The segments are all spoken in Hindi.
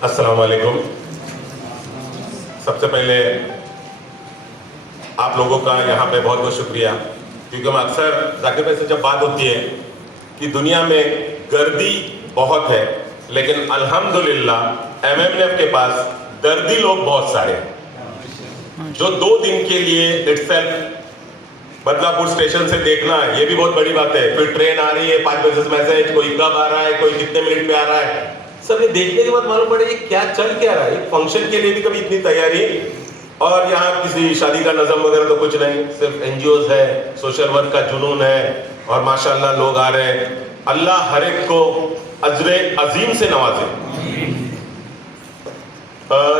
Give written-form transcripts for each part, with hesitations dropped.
अस्सलाम वालेकुम। सबसे पहले आप लोगों का यहाँ पे बहुत बहुत शुक्रिया, क्योंकि हम अक्सर जाकिर भाई से जब बात होती है कि दुनिया में गर्दी बहुत है, लेकिन अल्हम्दुलिल्लाह एमएमएफ के पास दर्दी लोग बहुत सारे हैं, जो 2 दिन के लिए इटसेल्फ बदलापुर स्टेशन से देखना ये भी बहुत बड़ी बात है। फिर ट्रेन आ रही है 5 बजे मैसेज, कोई कब आ रहा है, कोई कितने मिनट में आ रहा है, सब ये देखने के बाद मालूम पड़े ये क्या चल क्या रहा है। फंक्शन के लिए भी कभी इतनी तैयारी, और यहाँ किसी शादी का नज़म वगैरह तो कुछ नहीं, सिर्फ एनजीओज है, सोशल वर्क का जुनून है, और माशाल्लाह लोग आ रहे हैं। अल्लाह हर एक को अजरे अजीम से नवाजे।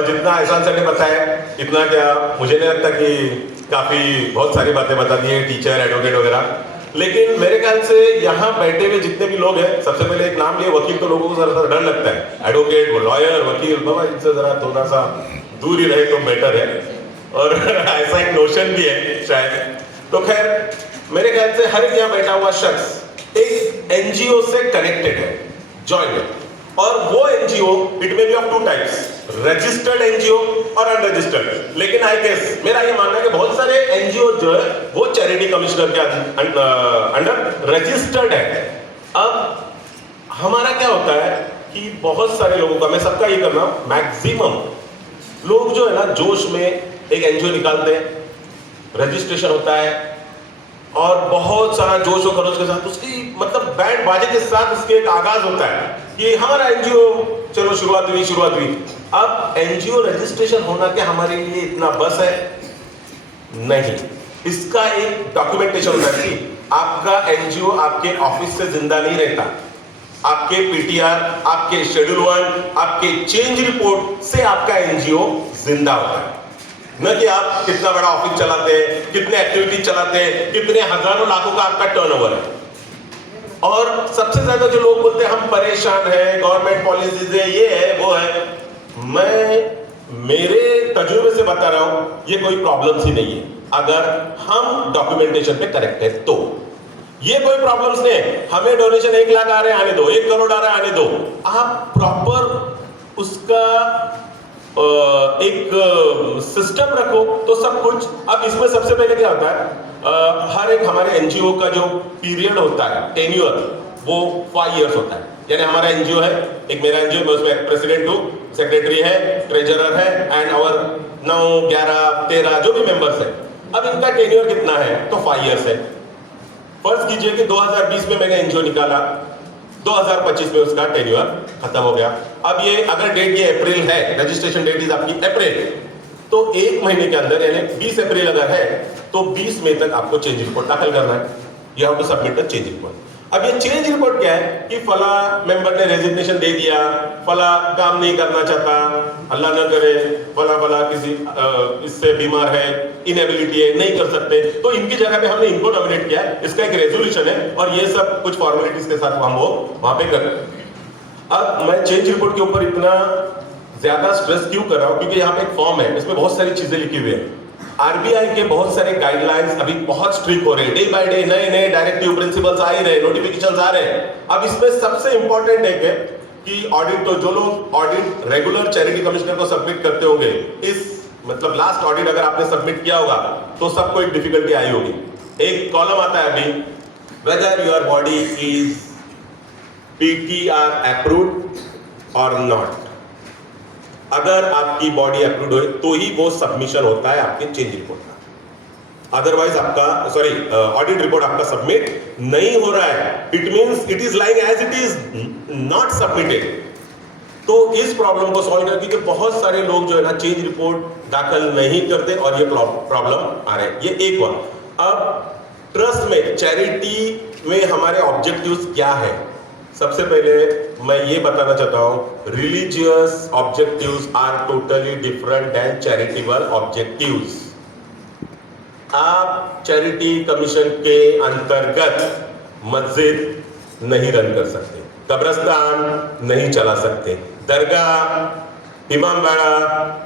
जितना एहसान सर ने बताया इतना क्या, मुझे नहीं लगता कि काफ़ी बहुत सारी बातें बता दी हैं, टीचर एडवोकेट वगैरह, लेकिन मेरे ख्याल से यहाँ बैठे हुए जितने भी लोग हैं, सबसे पहले एक नाम लिए वकील, तो लोगों को ज़रा डर लगता है, एडवोकेट, वो लॉयर, वकील, बाबा इनसे ज़रा थोड़ा सा दूर ही रहे तो बेटर है, और ऐसा एक नोशन भी है शायद। तो खैर मेरे ख्याल से हर एक यहाँ बैठा हुआ शख्स एक एनजीओ से कनेक्टेड है, जॉइंट है, और वो NGO it may be of 2 types, registered NGO और अनरजिस्टर्ड। लेकिन आई गेस मेरा ये मानना है कि बहुत सारे एनजीओ जो है वो चैरिटी कमिश्नर के अंडर रजिस्टर्ड है। अब हमारा क्या होता है कि बहुत सारे लोगों का, मैं सबका ये कर रहा हूं, मैक्सिमम लोग जो है ना जोश में एक एनजीओ निकालते हैं, रजिस्ट्रेशन होता है, और बहुत सारा जोश और खरोश के साथ उसकी मतलब बैंड बाजे के साथ उसके एक आगाज होता है कि हमारा एनजीओ, चलो शुरुआत हुई। अब एनजीओ रजिस्ट्रेशन होना क्या हमारे लिए इतना बस है? नहीं, इसका एक डॉक्यूमेंटेशन होना चाहिए। आपका एनजीओ आपके ऑफिस से जिंदा नहीं रहता, आपके पीटीआर, आपके शेड्यूल 1, आपके चेंज रिपोर्ट से आपका एनजीओ जिंदा होता है। न कि आप कितना बड़ा ऑफिस चलाते हैं, कितने एक्टिविटी चलाते हैं, कितने हजारों लाखों का आपका टर्नओवर है। और सबसे ज्यादा जो लोग बोलते हैं हम परेशान हैं, गवर्नमेंट पॉलिसीज है, ये है वो है, मैं मेरे तजुर्बे से बता रहा हूं ये कोई प्रॉब्लम्स ही नहीं है अगर हम डॉक्यूमेंटेशन पे करेक्ट है तो। ये कोई प्रॉब्लम्स नहीं है, हमें डोनेशन 1 लाख आ रहे हैं आने दो, 1 करोड़ आ रहा है आने दो, आप प्रॉपर उसका एक सिस्टम रखो तो सब कुछ। अब इसमें सबसे पहले क्या होता है, हर एक हमारे एनजीओ का जो पीरियड होता है, टेन्योर, वो 5 इयर्स होता है। यानी हमारा एनजीओ है, एक मेरा एनजीओ, मैं उसमें प्रेसिडेंट हूँ, सेक्रेटरी है, ट्रेजरर है, एंड और 9, 11, 13 जो भी मेंबर्स है। अब इनका टेन्योर कितना है तो 5 इयर्स है। फर्ज कीजिए कि 2020 में मैंने एनजीओ निकाला, 2025 में उसका टेन्योर खत्म हो गया। अब ये अगर डेट ये अप्रैल है, रजिस्ट्रेशन डेट इज आपकी अप्रैल, तो 1 महीने के अंदर यानी 20 अप्रैल अगर है तो 20 मई तक आपको चेंज रिपोर्ट दाखिल करना है। You have to submit the change report. अब ये चेंज रिपोर्ट क्या है कि फला मेंबर ने रेजिग्नेशन दे दिया, फला काम नहीं करना चाहता, अल्लाह न करे, फला किसी इससे बीमार है, इनएबिलिटी है, नहीं कर सकते, तो इनकी जगह पे हमने इनको नॉमिनेट किया, इसका एक रेजोल्यूशन है, और ये सब कुछ फॉर्मेलिटीज के साथ हम वो वहां पे कर रहे हैं। अब मैं चेंज रिपोर्ट के ऊपर इतना ज्यादा स्ट्रेस क्यों कर रहा हूं, क्योंकि यहाँ पे एक फॉर्म है, इसमें बहुत सारी चीजें लिखी हुई है। आरबीआई के बहुत सारे गाइडलाइंस अभी बहुत स्ट्रिक्ट हो रहे हैं, डे बाय डे नए डायरेक्टिव प्रिंसिपल्स आ ही रहे, नोटिफिकेशंस आ रहे हैं। अब इसमें सबसे इंपॉर्टेंट एक है कि ऑडिट, तो जो लोग ऑडिट रेगुलर चैरिटी कमिश्नर को सबमिट करते होंगे, इस मतलब लास्ट ऑडिट अगर आपने सबमिट किया होगा तो सबको एक डिफिकल्टी आई होगी। एक कॉलम आता है अभी, whether your body is PTR approved और नॉट। अगर आपकी बॉडी अप्रूव्ड हो तो ही वो सबमिशन होता है आपके चेंज रिपोर्ट का, अदरवाइज आपका ऑडिट रिपोर्ट आपका सबमिट नहीं हो रहा है, it means it is like as it is not submitted. तो इस प्रॉब्लम को सॉल्व करने के बहुत सारे लोग जो है ना चेंज रिपोर्ट दाखिल नहीं करते, और ये प्रॉब्लम आ रहे हैं। ये एक हुआ। अब ट्रस्ट में, चैरिटी में हमारे ऑब्जेक्टिव्स क्या है? सबसे पहले मैं ये बताना चाहता हूं, religious objectives are totally different than charitable objectives. आप चैरिटी कमीशन के अंतर्गत मस्जिद नहीं रन कर सकते, कब्रिस्तान नहीं चला सकते, दरगाह, इमामबाड़ा,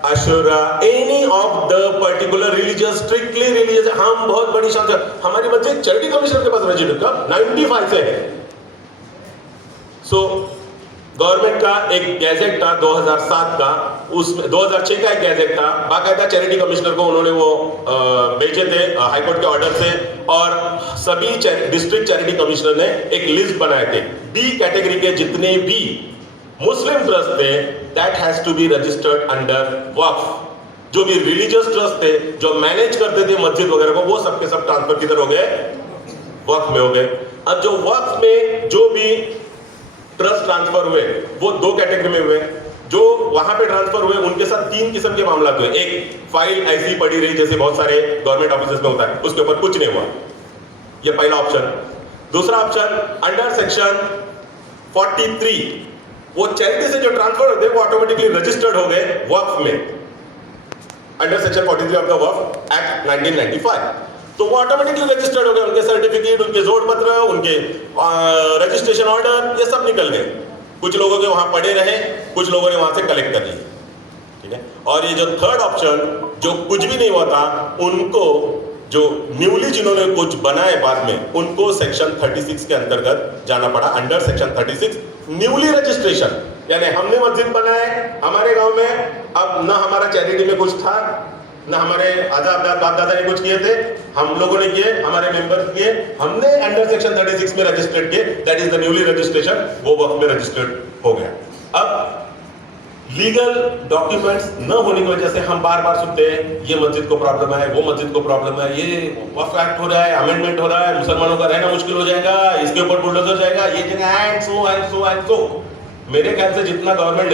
आशुरा, any of the particular religious, strictly religious. हम बहुत बड़ी शान से, हमारी मस्जिद चैरिटी कमीशन के पास रजिस्टर्ड 95 से है। सो गवर्नमेंट का एक गैजेट था 2007 का, उसमें 2006 का एक गैजेट था, बाकायदा चैरिटी कमिश्नर को उन्होंने वो भेजे थे हाईकोर्ट के ऑर्डर से, और सभी डिस्ट्रिक्ट चैरिटी कमिश्नर ने एक लिस्ट बनाए थे, बी कैटेगरी के जितने भी मुस्लिम ट्रस्ट थे that has to be registered under Waqf. जो भी रिलीजियस ट्रस्ट थे जो मैनेज करते थे मस्जिद वगैरह को, वो सबके सब ट्रांसफर किधर हो गए, वक्फ में हो गए। अब जो वक्फ में जो भी ट्रस्ट ट्रांसफर हुए वो दो कैटेगरी में हुए। जो वहां पे ट्रांसफर हुए उनके साथ तीन किस्म के मामला हुए। एक, फाइल ऐसी पड़ी रही जैसे बहुत सारे गवर्नमेंट ऑफिस में होता है, उसके ऊपर कुछ नहीं हुआ, ये पहला ऑप्शन। दूसरा ऑप्शन, अंडर सेक्शन 43 वो चैरिटी से जो ट्रांसफर होते वो ऑटोमेटिकली रजिस्टर्ड हो गए वक्फ में, under section 43 of the Waqf act 1995। तो वो ऑटोमेटिकली रजिस्टर्ड हो गए, उनके सर्टिफिकेट, उनके जोड़ पत्र, उनके रजिस्ट्रेशन ऑर्डर, ये सब निकल गए। कुछ लोगों के वहां पड़े रहे, कुछ लोगों ने वहां से कलेक्ट कर लिए, ठीक है। और ये जो थर्ड ऑप्शन, जो कुछ भी नहीं हुआ था, उनको जो न्यूली जिन्होंने कुछ बनाए बाद में, उनको सेक्शन 36 के अंतर्गत जाना पड़ा, अंडर सेक्शन 36 न्यूली रजिस्ट्रेशन। यानी हमने मस्जिद बनाए हमारे गांव में, अब ना हमारा चैरिटी में कुछ था, ना हमारे बाप दादा ने कुछ किए थे, हम लोगों ने किए, हमारे मेंबर्स किए, हमने अंडर सेक्शन 36 में रजिस्टर्ड किए, that is the newly registration, वो वक्त में रजिस्टर्ड हो गया। अब लीगल डॉक्यूमेंट्स न होने की वजह से हम बार बार सुनते हैं ये मस्जिद को प्रॉब्लम है, वो मस्जिद को प्रॉब्लम है, ये वक्फ एक्ट हो रहा है, अमेंडमेंट हो रहा है, मुसलमानों का रहना मुश्किल हो जाएगा, इसके ऊपर बुलडोजर जाएगा, ये जगह and so and so and so. मेरे ख्याल से जितना गवर्नमेंट